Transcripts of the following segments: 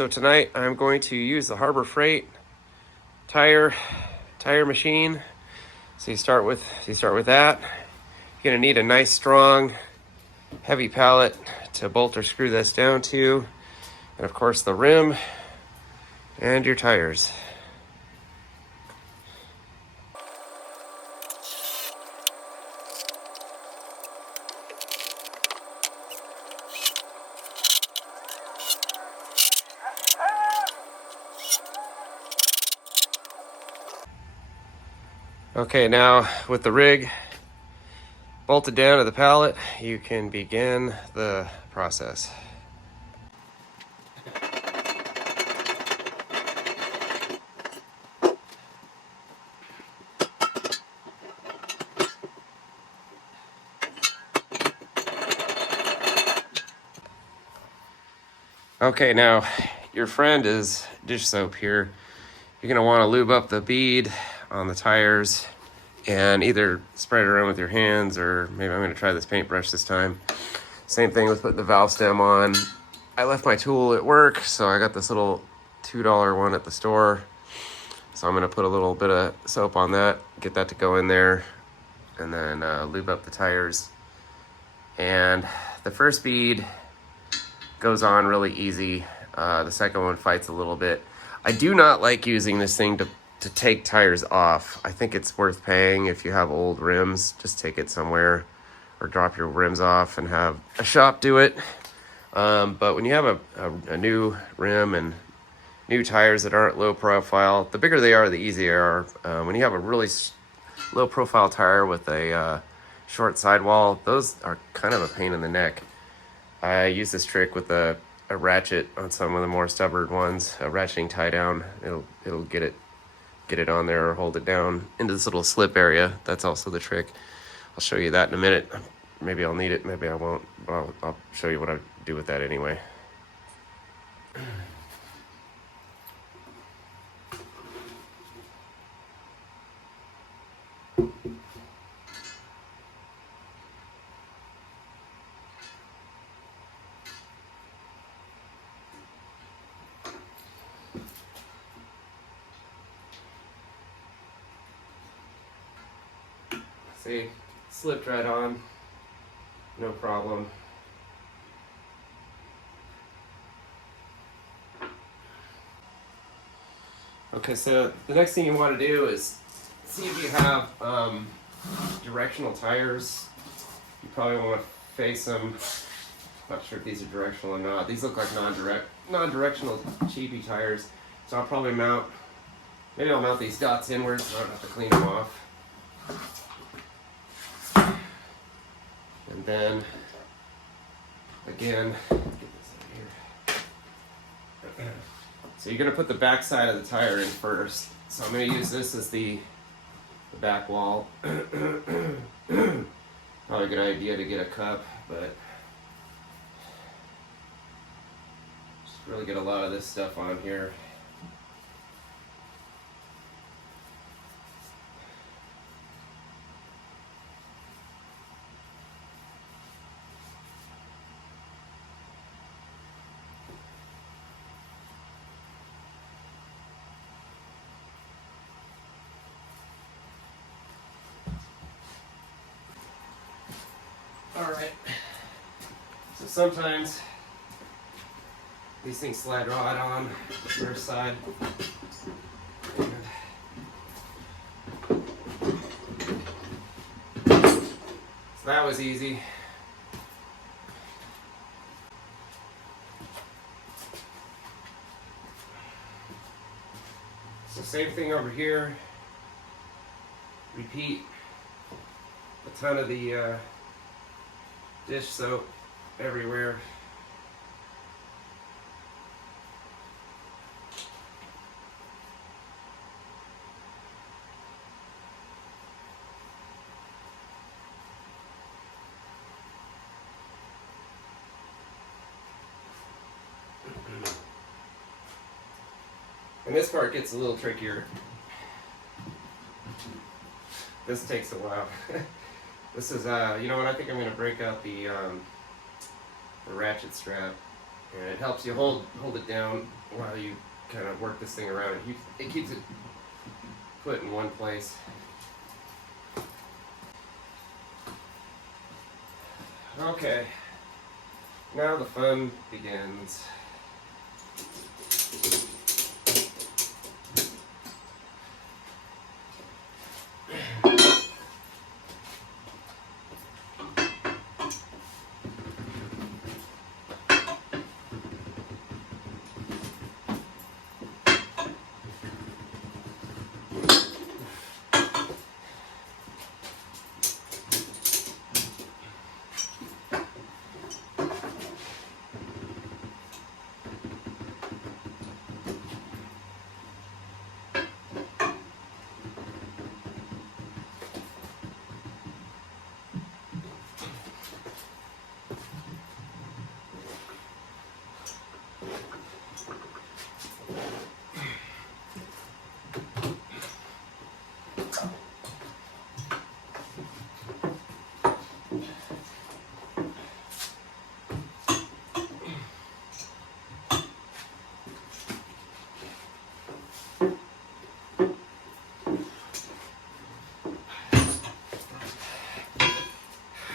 So tonight I'm going to use the Harbor Freight tire machine. So you start with that. You're gonna need a nice strong heavy pallet to bolt or screw this down to, and of course the rim and your tires. Okay, now with the rig bolted down to the pallet, you can begin the process. Okay, now your friend is dish soap here. You're gonna wanna lube up the bead on the tires and either spread it around with your hands, or maybe I'm gonna try this paintbrush this time. Same thing with putting the valve stem on. I left my tool at work, so I got this little $2 one at the store. So I'm gonna put a little bit of soap on that, get that to go in there, and then lube up the tires. And the first bead goes on really easy. The second one fights a little bit. I do not like using this thing to take tires off. I think it's worth paying if you have old rims. Just take it somewhere or drop your rims off and have a shop do it. But when you have a new rim and new tires that aren't low profile, the bigger they are, the easier they are. When you have a really low profile tire with a short sidewall, those are kind of a pain in the neck. I use this trick with a ratchet on some of the more stubborn ones, a ratcheting tie down. It'll get it on there or hold it down into this little slip area. That's also the trick. I'll show you that in a minute. Maybe I'll need it, maybe I won't. I'll show you what I do with that anyway. See, slipped right on, no problem. Okay, so the next thing you want to do is see if you have directional tires. You probably want to face them. Not sure if these are directional or not. These look like non-directional cheapy tires. So I'll probably maybe I'll mount these dots inwards so I don't have to clean them off. And then, again, get this in here. So you're going to put the back side of the tire in first. So I'm going to use this as the back wall. Probably a good idea to get a cup, but just really get a lot of this stuff on here. Alright, so sometimes these things slide right on the first side. So that was easy. So same thing over here. Repeat a ton of the dish soap everywhere. And this part gets a little trickier. This takes a while. This is, you know what, I think I'm going to break out the ratchet strap. And it helps you hold it down while you kind of work this thing around. It keeps it put in one place. Okay, now the fun begins.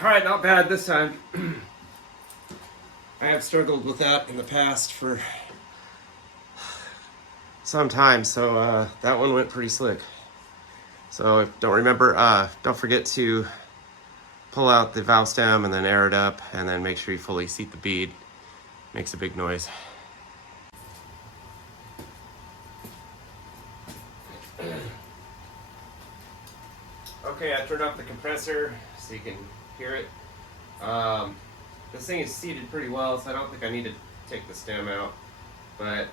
All right, not bad this time. I have struggled with that in the past for some time, so that one went pretty slick. So if don't forget to pull out the valve stem and then air it up, and then make sure you fully seat the bead. Makes a big noise. Okay, I turned off the compressor so you can hear it. This thing is seated pretty well, so I don't think I need to take the stem out. But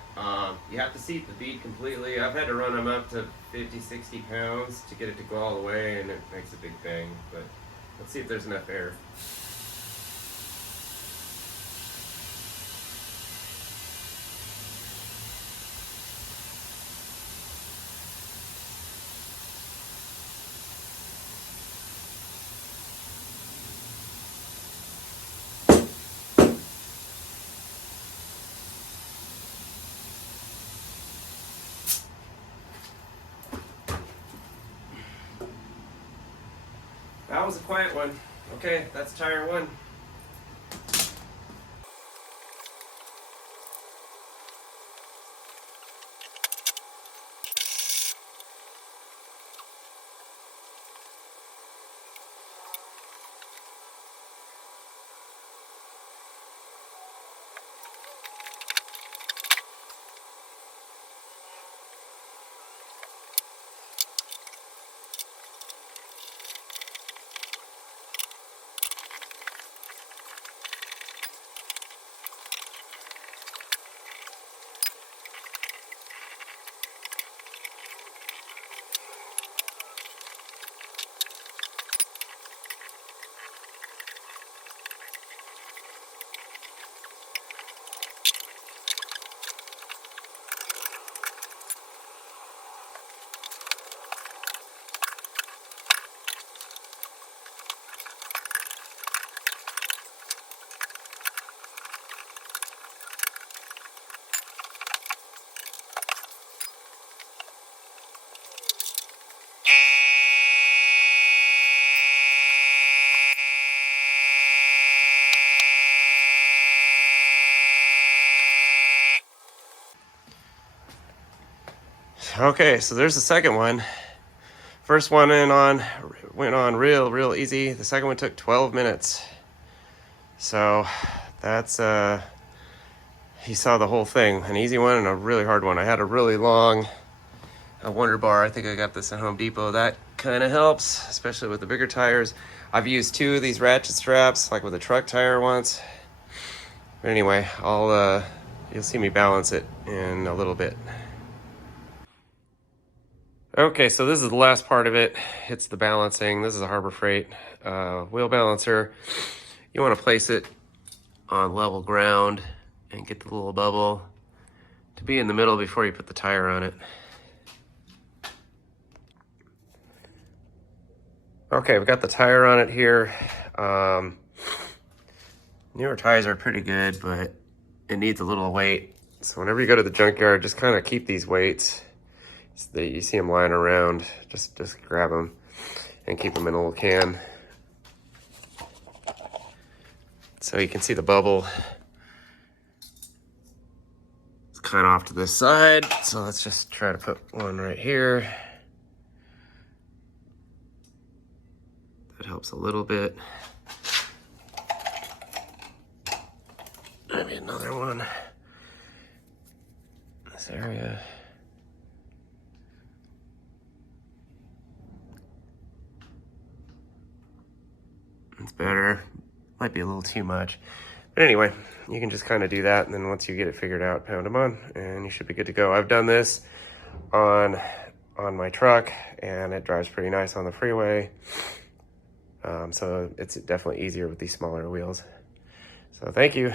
you have to seat the bead completely. I've had to run them up to 50, 60 pounds to get it to go all the way, and it makes a big bang. But let's see if there's enough air. That was a quiet one. Okay, that's tire one. Okay, so there's the second one. First one went on real easy. The second one took 12 minutes. So that's he saw the whole thing. An easy one and a really hard one. I had a really long Wonder Bar. I think I got this at Home Depot. That kind of helps, especially with the bigger tires. I've used 2 of these ratchet straps, like with a truck tire once. But anyway, you'll see me balance it in a little bit. Okay, so this is the last part of it. It's the balancing. This is a Harbor Freight wheel balancer. You want to place it on level ground and get the little bubble to be in the middle before you put the tire on it. Okay, we've got the tire on it here. Newer tires are pretty good, but it needs a little weight. So whenever you go to the junkyard, just kind of keep these weights. You see them lying around, just grab them and keep them in a little can. So you can see the bubble. It's kind of off to this side. So let's just try to put one right here. That helps a little bit. Maybe another one in this area. It's better. Might be a little too much. But anyway, you can just kind of do that, and then once you get it figured out, pound them on, and you should be good to go. I've done this on my truck, and it drives pretty nice on the freeway. So it's definitely easier with these smaller wheels. So thank you.